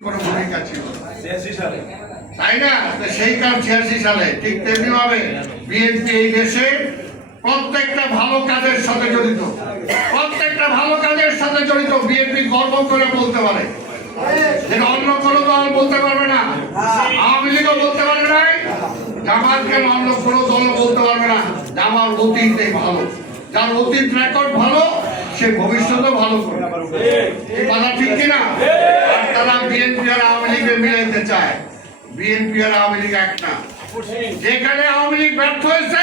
কোনো ভূমিকা ছিল তাই না? সেই কাল ছিয়াশি সালে ঠিক তেমনি ভাবে বিএনপি এই দেশে প্রত্যেকটা ভালো কাজের সাথে জড়িত। প্রত্যেকটা ভালো কাজের সাথে জড়িত বিএনপি গর্ব করে বলতে পারে। যেটা অন্য কোনো দল বলতে পারবে না। আওয়ামী লীগও বলতে পারবে না জামাত কেন অন্য কোনো দল বলতে পারবে না? যে অতীতে ভালো। যার অতীত রেকর্ড ভালো সে ভবিষ্যতে ভালো করবে। কথা ঠিক কিনা? বিএনপি আর আওয়ামী লীগে মিলাইতে চায়। বিএনপি আর আওয়ামী লীগ এক না। যেখানে আওয়ামী লীগ ব্যর্থ হয়েছে,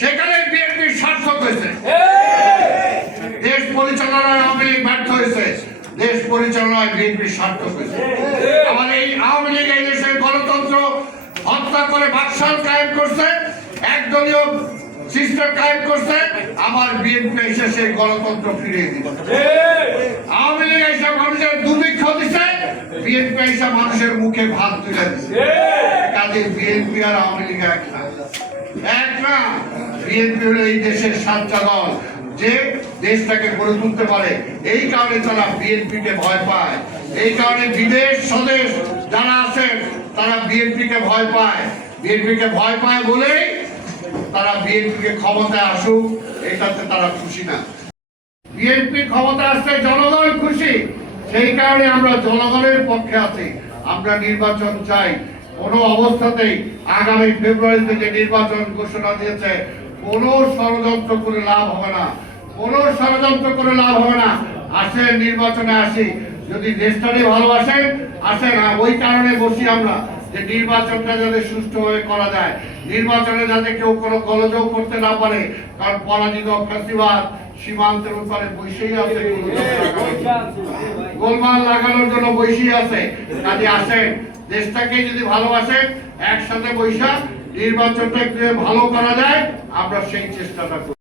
সেখানে বিএনপি সার্থক হয়েছে। দেশ পরিচালনায় আওয়ামী লীগ ব্যর্থ হয়েছে, দেশ পরিচালনায় বিএনপি সার্থক হয়েছে। আমার এই আওয়ামী লীগ এই দেশের গণতন্ত্র হত্যা করে বাকশাল কায়েম করছে, একদলীয় সিস্টেম কায়েম করছে, আবার বিএনপি এসে সেই গণতন্ত্র ফিরিয়ে দিচ্ছে আওয়ামী লীগ এসে মানুষের দুর্ভিক্ষ দিচ্ছে বিএনপি এসে মানুষের মুখে ভাত তুলে দিচ্ছে কাজে বিএনপি আর আওয়ামী লীগ এক না। এক না। বিএনপি হলো এই দেশের সাতটা দল। যে দেশটাকে গড়ে তুলতে পারে এই কারণে তারা বিএনপি কে ভয় পায়। এই কারণে বিদেশ স্বদেশ যারা আছেন তারা বিএনপি কে ভয় পায়। বিএনপি কে ভয় পায় বলেই তারা বিএনপি কে ক্ষমতায় আসুক এটাতে তারা খুশি না। বিএনপি ক্ষমতা আসতে জনগণ খুশি। সেই কারণে আমরা জনগণের পক্ষে আছি। আমরা নির্বাচন চাই। কোনো অবস্থাতেই আগামী ফেব্রুয়ারিতে যে নির্বাচন ঘোষণা দিয়েছে। কোনো ষড়যন্ত্র করে লাভ হবে না। কোনো ষড়যন্ত্র করে লাভ হবে না। আসেন নির্বাচনে আসি। যদি দেশটাকে ভালোবাসেন, আসেন। ওই কারণে বসি আমরা যে নির্বাচনটা যাতে সুষ্ঠুভাবে করা যায়। নির্বাচনে যাতে কেউ কোনো গোলযোগ করতে না পারে, কারণ পরাজিত ফ্যাসিবাদ সীমান্তের উপরে বসেই আছে। গোলমাল লাগানোর জন্য বসেই আছে। কাজে আসেন দেশটাকে যদি ভালোবাসেন একসাথে বৈশাখ নির্বাচনটা ভালো করা যায়, আমরা সেই চেষ্টাটা